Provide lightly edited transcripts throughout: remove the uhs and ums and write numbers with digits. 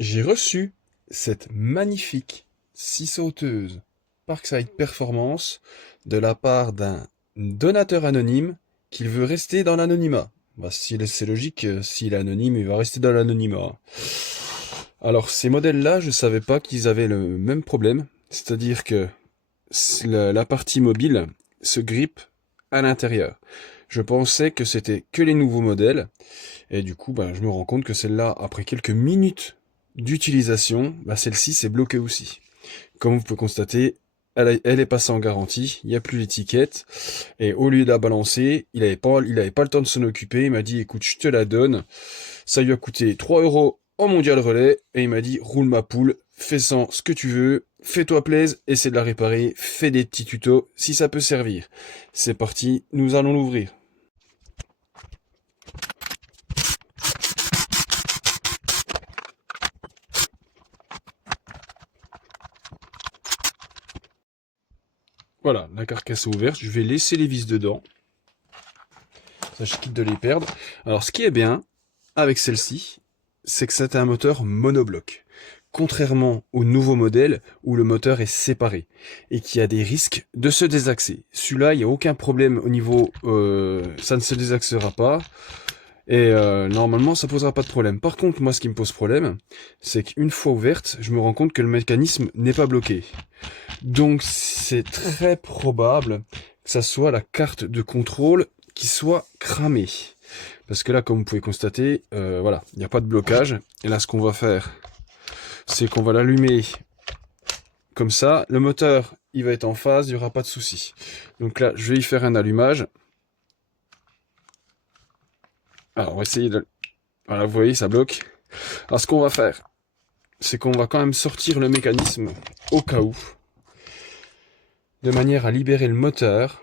J'ai reçu cette magnifique scie sauteuse Parkside Performance de la part d'un donateur anonyme qui veut rester dans l'anonymat. Bah, c'est logique, s'il est anonyme, il va rester dans l'anonymat. Alors, ces modèles-là, je savais pas qu'ils avaient le même problème, c'est-à-dire que la partie mobile se grippe à l'intérieur. Je pensais que c'était que les nouveaux modèles, et du coup, bah, je me rends compte que celle-là, après quelques minutes d'utilisation, bah, celle-ci s'est bloquée aussi. Comme vous pouvez constater, elle est passée en garantie, il n'y a plus l'étiquette, et au lieu de la balancer, il avait pas le temps de s'en occuper, il m'a dit, écoute, je te la donne, ça lui a coûté 3 euros en mondial relais, et il m'a dit, roule ma poule, fais-en ce que tu veux, fais-toi plaisir, essaie de la réparer, fais des petits tutos, si ça peut servir. C'est parti, nous allons l'ouvrir. Voilà, la carcasse est ouverte, je vais laisser les vis dedans. Ça, je quitte de les perdre. Alors, ce qui est bien avec celle-ci, c'est que c'est un moteur monobloc. Contrairement au nouveau modèle où le moteur est séparé et qui a des risques de se désaxer. Celui-là, il n'y a aucun problème au niveau, ça ne se désaxera pas et normalement ça posera pas de problème. Par contre, moi, ce qui me pose problème, c'est qu'une fois ouverte, je me rends compte que le mécanisme n'est pas bloqué. Donc, c'est très probable que ça soit la carte de contrôle qui soit cramée. Parce que là, comme vous pouvez constater, voilà, il n'y a pas de blocage. Et là, ce qu'on va faire, c'est qu'on va l'allumer comme ça. Le moteur, il va être en phase, il n'y aura pas de souci. Donc là, je vais y faire un allumage. Alors, on va essayer de... Voilà, vous voyez, ça bloque. Alors, ce qu'on va faire, c'est qu'on va quand même sortir le mécanisme au cas où, de manière à libérer le moteur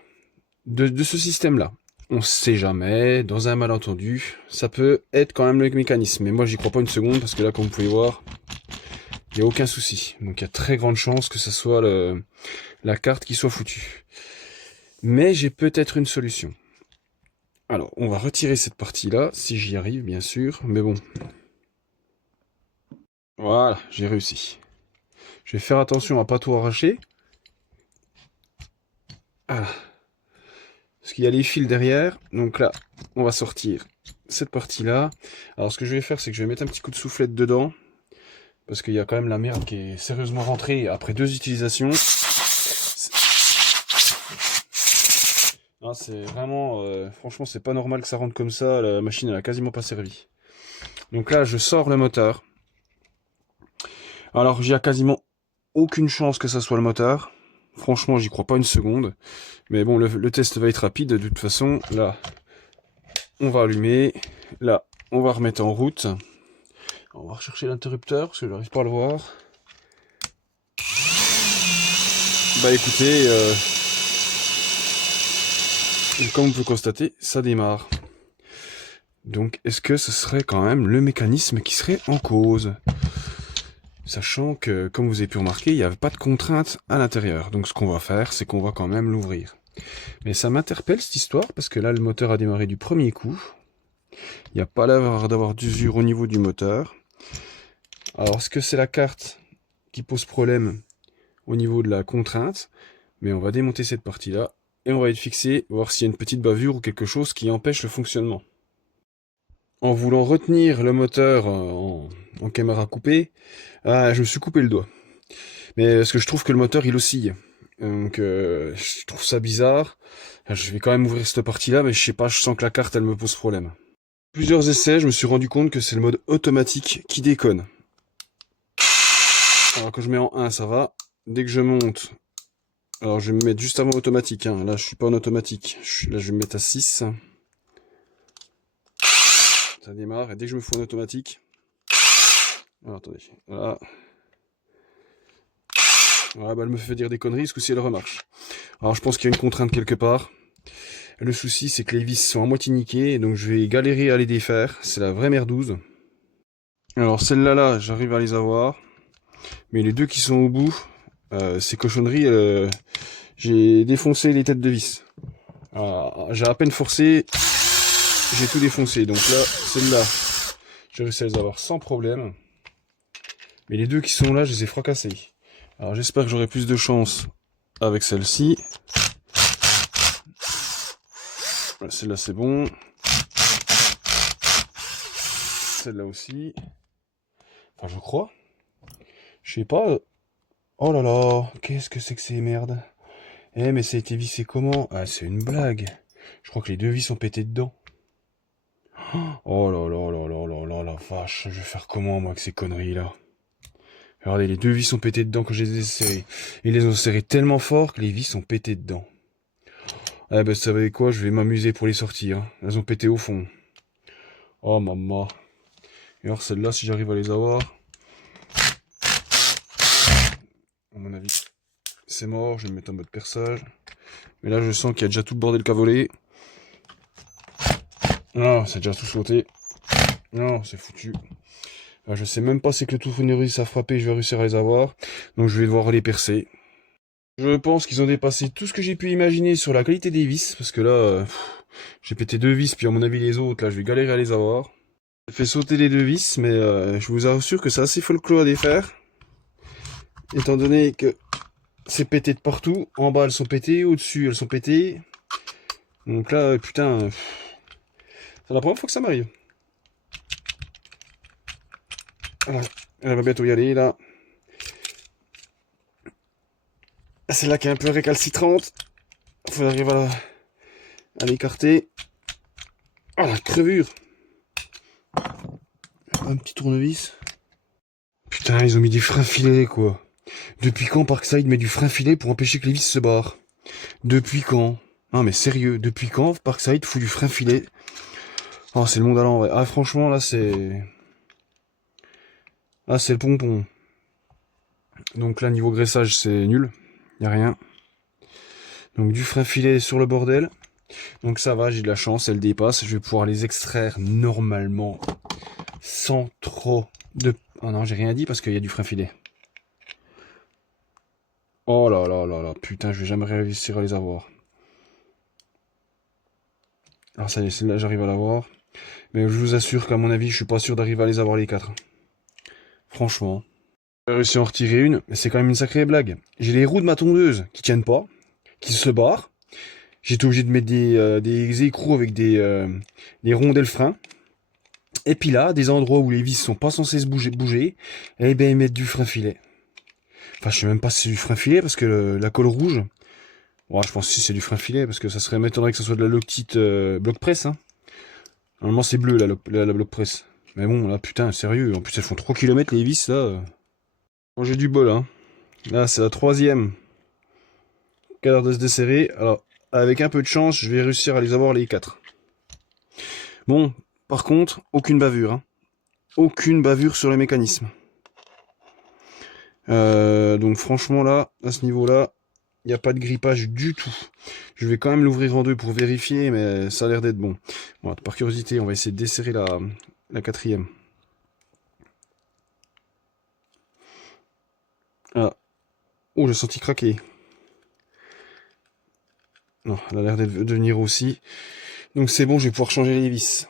de ce système-là. On sait jamais, dans un malentendu, ça peut être quand même le mécanisme. Mais moi, j'y crois pas une seconde, parce que là, comme vous pouvez voir, il n'y a aucun souci. Donc, il y a très grande chance que ce soit la carte qui soit foutue. Mais j'ai peut-être une solution. Alors, on va retirer cette partie-là, si j'y arrive, bien sûr. Mais bon. Voilà, j'ai réussi. Je vais faire attention à pas tout arracher. Ah. Parce qu'il y a les fils derrière. Donc là, on va sortir cette partie-là. Alors, ce que je vais faire, c'est que je vais mettre un petit coup de soufflette dedans. Parce qu'il y a quand même la merde qui est sérieusement rentrée après 2 utilisations. Ah, c'est vraiment... franchement, c'est pas normal que ça rentre comme ça. La machine, elle a quasiment pas servi. Donc là, je sors le moteur. Alors, j'ai quasiment aucune chance que ça soit le moteur. Franchement, j'y crois pas une seconde. Mais bon, le test va être rapide. De toute façon, là, on va allumer. Là, on va remettre en route. On va rechercher l'interrupteur, parce que je n'arrive pas à le voir. Bah écoutez, comme on peut constater, ça démarre. Donc, est-ce que ce serait quand même le mécanisme qui serait en cause? Sachant que, comme vous avez pu remarquer, il n'y avait pas de contrainte à l'intérieur. Donc ce qu'on va faire, c'est qu'on va quand même l'ouvrir. Mais ça m'interpelle cette histoire, parce que là, le moteur a démarré du premier coup. Il n'y a pas l'air d'avoir d'usure au niveau du moteur. Alors, est-ce que c'est la carte qui pose problème au niveau de la contrainte? Mais on va démonter cette partie-là, et on va être fixé, voir s'il y a une petite bavure ou quelque chose qui empêche le fonctionnement. En voulant retenir le moteur en caméra coupée, je me suis coupé le doigt. Mais parce que je trouve que le moteur il oscille. Donc je trouve ça bizarre. Je vais quand même ouvrir cette partie-là, mais je sais pas, je sens que la carte elle me pose problème. Plusieurs essais, je me suis rendu compte que c'est le mode automatique qui déconne. Alors que je mets en 1, ça va. Dès que je monte, alors je vais me mettre juste avant automatique. Hein. Là, je suis pas en automatique. Là, je vais me mettre à 6. Ça démarre. Et dès que je me fous en automatique... Alors, attendez. Voilà. Voilà, bah, elle me fait dire des conneries, ce coup-ci elle remarche. Alors je pense qu'il y a une contrainte quelque part. Le souci c'est que les vis sont à moitié niquées, donc je vais galérer à les défaire. C'est la vraie merdouze. Alors celles-là, là, j'arrive à les avoir. Mais les deux qui sont au bout, ces cochonneries, j'ai défoncé les têtes de vis. J'ai à peine forcé, j'ai tout défoncé. Donc là, celles-là, j'ai réussi à les avoir sans problème. Mais les deux qui sont là, je les ai fracassés. Alors j'espère que j'aurai plus de chance avec celle-ci. Celle-là c'est bon. Celle-là aussi. Enfin je crois. Je sais pas. Oh là là, qu'est-ce que c'est que ces merdes? Eh mais ça a été vissé comment? Ah c'est une blague. Je crois que les deux vis sont pétés dedans. Oh là là là là là là la vache, je vais faire comment moi avec ces conneries là? Regardez, les deux vis sont pétés dedans quand je les ai serrés. Ils les ont serrés tellement fort que les vis sont pétées dedans. Eh ben, vous savez quoi, je vais m'amuser pour les sortir. Hein. Elles ont pété au fond. Oh, maman. Et alors, celles-là, si j'arrive à les avoir... À mon avis, c'est mort. Je vais me mettre en mode perçage. Mais là, je sens qu'il y a déjà tout le bordel qu'a volé. Non, c'est déjà tout sauté. Non, c'est foutu. Alors, je sais même pas c'est que le tournevis a frappé, je vais réussir à les avoir. Donc, je vais devoir les percer. Je pense qu'ils ont dépassé tout ce que j'ai pu imaginer sur la qualité des vis, parce que là, j'ai pété deux vis, puis à mon avis les autres, là, je vais galérer à les avoir. J'ai fait sauter les deux vis, mais je vous assure que c'est assez folklore à défaire, étant donné que c'est pété de partout. En bas, elles sont pétées, au-dessus, elles sont pétées. Donc là, putain, c'est la première fois que ça m'arrive. Voilà, elle va bientôt y aller, là. C'est là qui est un peu récalcitrante. Faut arriver à l'écarter. Ah, la crevure! Un petit tournevis. Putain, ils ont mis des freins filets, quoi. Depuis quand Parkside met du frein filet pour empêcher que les vis se barrent? Depuis quand? Non mais sérieux, depuis quand Parkside fout du frein filet? Oh, c'est le monde à l'envers. Ah, franchement, là, c'est... Là, c'est le pompon. Donc là, niveau graissage, c'est nul. Y a rien. Donc du frein filet sur le bordel. Donc ça va, j'ai de la chance, elle dépasse. Je vais pouvoir les extraire normalement sans trop de... Oh non, j'ai rien dit parce qu'il y a du frein filet. Oh là là là là, putain, je vais jamais réussir à les avoir. Alors ça y est, celle-là, j'arrive à l'avoir. Mais je vous assure qu'à mon avis, je suis pas sûr d'arriver à les avoir les quatre. Franchement. J'ai réussi à en retirer une, mais c'est quand même une sacrée blague. J'ai les roues de ma tondeuse qui tiennent pas, qui se barrent. J'étais obligé de mettre des écrous avec des rondelles freins. Et puis là, des endroits où les vis sont pas censées se bouger, et ben ils mettent du frein filet. Enfin, je sais même pas si c'est du frein filet parce que la colle rouge. Ouais, je pense que si c'est du frein filet parce que ça serait m'étonnerait que ce soit de la Loctite bloc presse. Hein. Normalement, c'est bleu la bloc presse. Mais bon, là, putain, sérieux. En plus, elles font 3 km les vis là. Bon, j'ai du bol, hein. Là, c'est la troisième qui a l'air de se desserrer. Alors, avec un peu de chance, je vais réussir à les avoir les 4. Bon, par contre, aucune bavure. Hein. Aucune bavure sur le mécanisme. Donc franchement là, à ce niveau-là, il n'y a pas de grippage du tout. Je vais quand même l'ouvrir en deux pour vérifier, mais ça a l'air d'être bon. Bon, par curiosité, on va essayer de desserrer la quatrième. Ah. Oh, j'ai senti craquer. Non, elle a l'air de venir aussi. Donc c'est bon, je vais pouvoir changer les vis.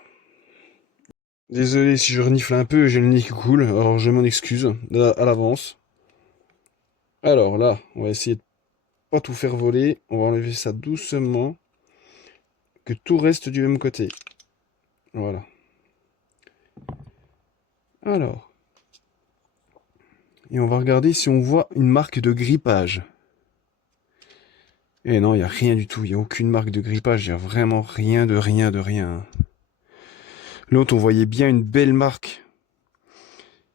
Désolé si je renifle un peu, j'ai le nez qui coule, alors je m'en excuse à l'avance. Alors là, on va essayer de pas tout faire voler. On va enlever ça doucement. Que tout reste du même côté. Voilà. Alors. Et on va regarder si on voit une marque de grippage. Et non, il n'y a rien du tout. Il n'y a aucune marque de grippage. Il n'y a vraiment rien de rien de rien. L'autre, on voyait bien une belle marque.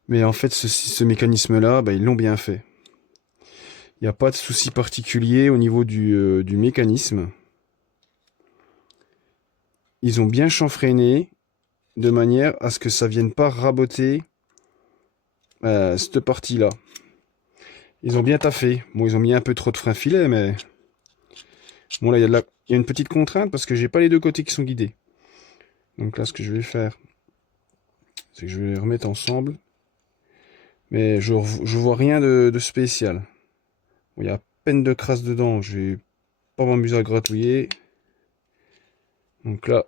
Mais en fait, ce mécanisme-là, bah, ils l'ont bien fait. Il n'y a pas de souci particulier au niveau du mécanisme. Ils ont bien chanfreiné de manière à ce que ça vienne pas raboter cette partie-là. Ils ont bien taffé. Bon, ils ont mis un peu trop de frein filet, mais... Bon, là, il y a une petite contrainte parce que j'ai pas les deux côtés qui sont guidés. Donc là, ce que je vais faire, c'est que je vais les remettre ensemble. Mais je vois rien de spécial. Bon, il y a à peine de crasse dedans. Je vais pas m'amuser à gratouiller. Donc là,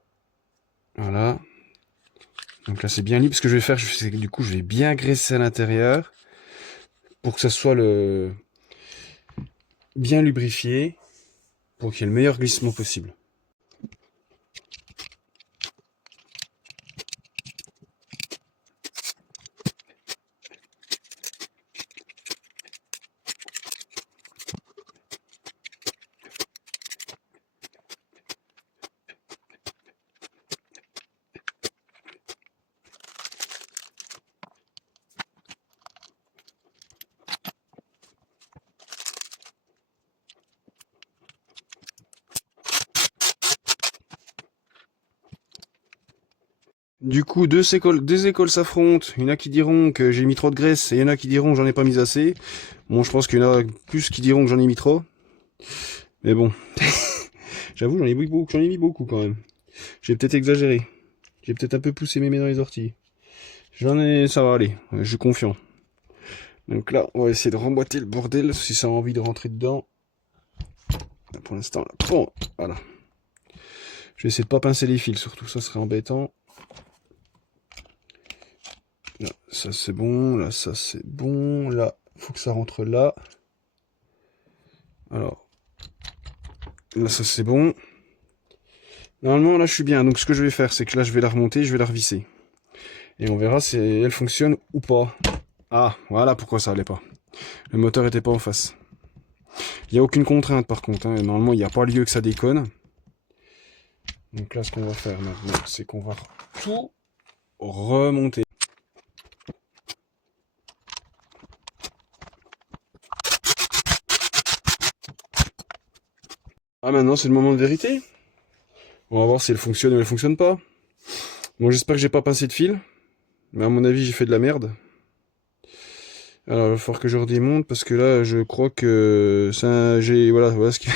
voilà. Donc là, c'est bien libre. Ce que je vais faire, c'est que du coup, je vais bien graisser à l'intérieur. pour que ça soit bien lubrifié, pour qu'il y ait le meilleur glissement possible. Du coup, deux écoles s'affrontent. Il y en a qui diront que j'ai mis trop de graisse et il y en a qui diront que j'en ai pas mis assez. Bon, je pense qu'il y en a plus qui diront que j'en ai mis trop. Mais bon, j'avoue, j'en ai mis beaucoup quand même. J'ai peut-être exagéré. J'ai peut-être un peu poussé mes mains dans les orties. Ça va aller. Je suis confiant. Donc là, on va essayer de remboîter le bordel si ça a envie de rentrer dedans. Là, pour l'instant, là, bon, voilà. Je vais essayer de pas pincer les fils, surtout ça serait embêtant. Là, ça c'est bon, là ça c'est bon, là, faut que ça rentre là. Alors, là ça c'est bon. Normalement là je suis bien, donc ce que je vais faire c'est que là je vais la remonter, je vais la revisser. Et on verra si elle fonctionne ou pas. Ah, voilà pourquoi ça allait pas. Le moteur était pas en face. Il n'y a aucune contrainte par contre, hein. Normalement il n'y a pas lieu que ça déconne. Donc là ce qu'on va faire maintenant, c'est qu'on va tout remonter. Ah maintenant c'est le moment de vérité. On va voir si elle fonctionne ou elle fonctionne pas. Bon j'espère que j'ai pas pincé de fil. Mais à mon avis j'ai fait de la merde. Alors il va falloir que je redémonte parce que là je crois que ça j'ai voilà ce qu'il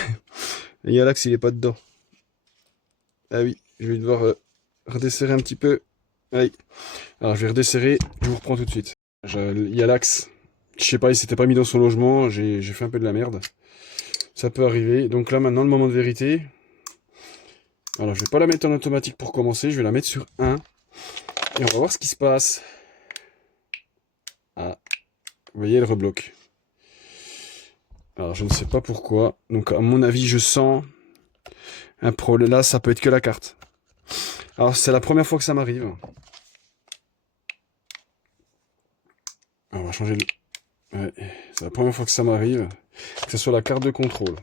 il y a l'axe il est pas dedans. Ah oui, je vais devoir redesserrer un petit peu. Allez. Alors je vais redesserrer, je vous reprends tout de suite. Il y a l'axe. Je sais pas, il s'était pas mis dans son logement, j'ai fait un peu de la merde. Ça peut arriver. Donc là maintenant le moment de vérité. Alors je vais pas la mettre en automatique pour commencer, je vais la mettre sur 1. Et on va voir ce qui se passe. Ah, vous voyez, elle rebloque. Alors je ne sais pas pourquoi. Donc à mon avis, je sens un problème. Là, ça peut être que la carte. Alors c'est la première fois que ça m'arrive. On va changer le... Ouais, c'est la première fois que ça m'arrive. Que ce soit la carte de contrôle.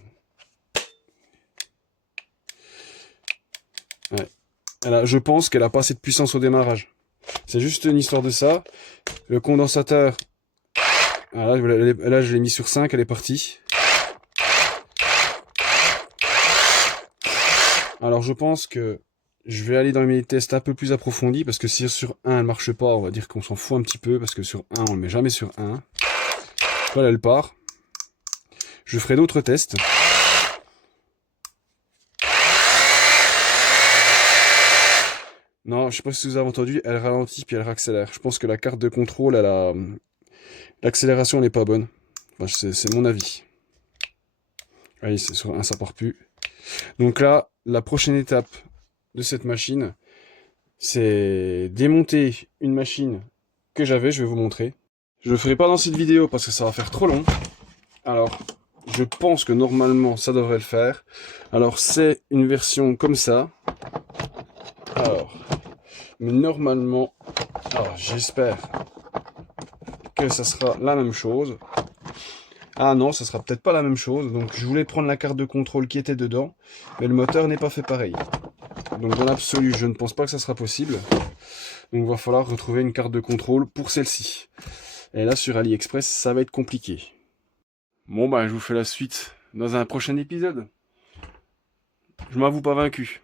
Ouais. Je pense qu'elle a pas assez de puissance au démarrage. C'est juste une histoire de ça. Le condensateur... Ah, là je l'ai mis sur 5, elle est partie. Alors je pense que je vais aller dans mes tests un peu plus approfondis, parce que si sur 1 elle marche pas, on va dire qu'on s'en fout un petit peu, parce que sur 1 on le met jamais sur 1. Voilà, elle part. Je ferai d'autres tests. Non, je sais pas si vous avez entendu, elle ralentit puis elle réaccélère. Je pense que la carte de contrôle, l'accélération elle est pas bonne. Enfin, c'est mon avis. Oui, c'est sur 1 ça part plus. Donc là, la prochaine étape de cette machine, c'est démonter une machine que j'avais, je vais vous montrer. Je le ferai pas dans cette vidéo parce que ça va faire trop long. Alors, je pense que normalement ça devrait le faire. Alors c'est une version comme ça. Alors, mais normalement, alors j'espère que ça sera la même chose. Ah non, ça sera peut-être pas la même chose. Donc je voulais prendre la carte de contrôle qui était dedans, mais le moteur n'est pas fait pareil. Donc dans l'absolu, je ne pense pas que ça sera possible. Donc il va falloir retrouver une carte de contrôle pour celle-ci. Et là sur AliExpress, ça va être compliqué. Bon bah je vous fais la suite dans un prochain épisode. Je m'avoue pas vaincu.